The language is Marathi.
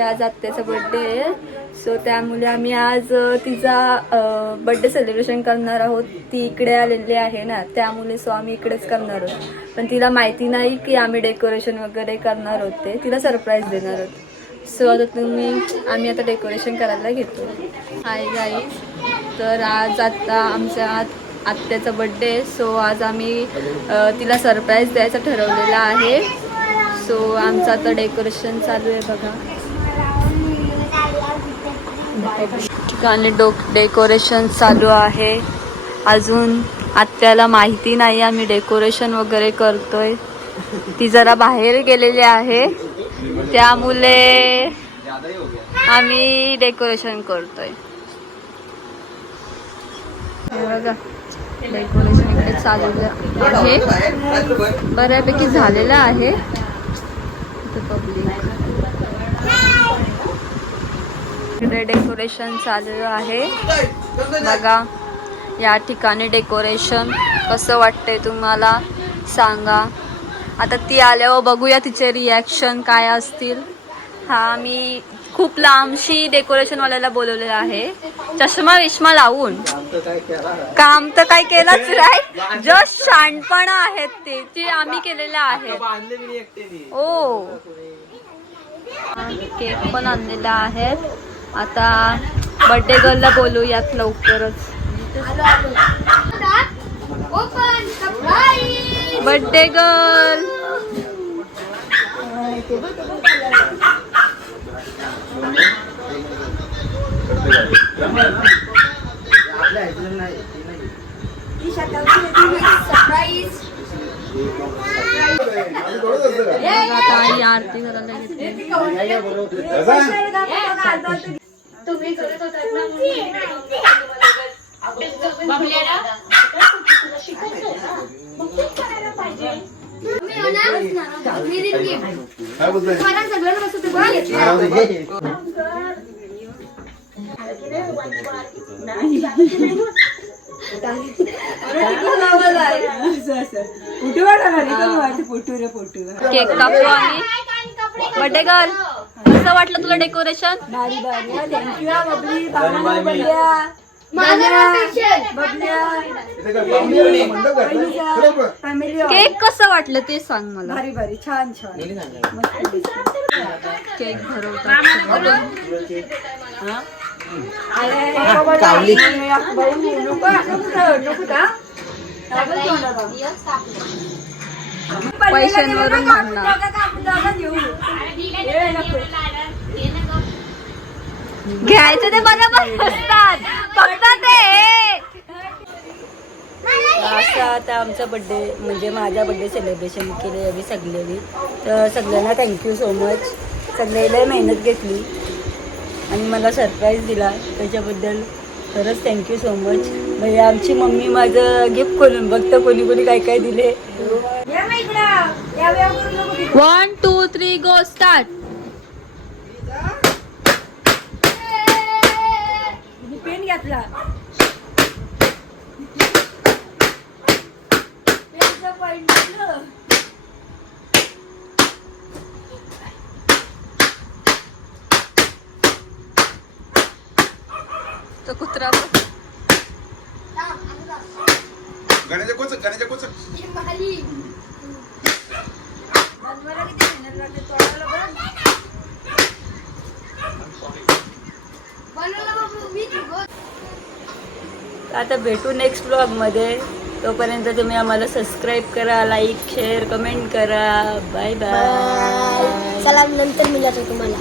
आमच्या आज आत्याचा बर्थडे आहे. सो त्यामुळे आम्ही आज तिचा बर्थडे सेलिब्रेशन करणार आहोत. ती इकडे आलेली आहे ना, त्यामुळे सो आम्ही इकडेच करणार आहोत. पण तिला माहिती नाही की आम्ही डेकोरेशन वगैरे करणार होते. तिला सरप्राईज देणार आहोत. सो आता आम्ही आता डेकोरेशन करायला घेतो. हाय गाईज, तर आज आता आमच्या आत्याचा बर्थडे आहे. सो आज आम्ही तिला सरप्राईज द्यायचं ठरवलेलं आहे. सो आमचं आता डेकोरेशन चालू आहे बघा. ठिकाणी डेकोरेशन चालू आहे. अजून आत्याला माहिती नाही आम्ही डेकोरेशन वगैरे करतोय. ती जरा बाहेर गेलेली आहे, त्यामुळे आम्ही डेकोरेशन करतोय. बघा डेकोरेशन इकडे चालू आहे, बऱ्यापैकी झालेलं आहे. इकडे डेकोरेशन चालू आहे बघा. या ठिकाणी डेकोरेशन कसं वाटतंय तुम्हाला सांगा. आता ती आल्यावर बघूया तिचे रिॲक्शन काय असतील. हा मी खूप लांबशी डेकोरेशन वाल्याला बोलवलेलं आहे, चष्मा विष्मा लावून. काम तर काय केलंच नाही, जस्ट शहाणपणा आहेत ते आम्ही केलेलं आहे. ओ केक पण आणलेला आहे. आता बर्थडे गर्लला बोलूयात लवकरच. बर्थडे गर्ल आता आरती करायला घेतली. तुम्ही करत होतात ना केक कापू आम्ही. बर्थडे गर्ल कसं वाटलं तुला डेकोरेशन? केक कसं वाटलं ते सांग मला. भारी भारी छान छान केक भरवतात. पैशांवरून मांडणार. घ्यायचं ते बरोबर असतात, फक्त ते असं. आता आमचा बड्डे म्हणजे माझा बड्डे सेलिब्रेशन केले आम्ही सगळ्यांनी. तर सगळ्यांना थँक्यू सो मच. सगळ्यांना मेहनत घेतली आणि मला सरप्राईज दिला, त्याच्याबद्दल खरंच थँक्यू सो मच. म्हणजे आमची मम्मी माझं गिफ्ट खोलून बघतं कोणी कोणी काय काय दिले. 1 2 3 गो स्टार्ट. पेन घेतला तो कुत्रा गण्याच्या कोच आता भेटू नेक्स्ट ब्लॉग मध्ये. तोपर्यंत तुम्ही आम्हाला सबस्क्राईब करा, लाईक शेअर कमेंट करा. Bye bye. चला नंतर मिळायचं तुम्हाला.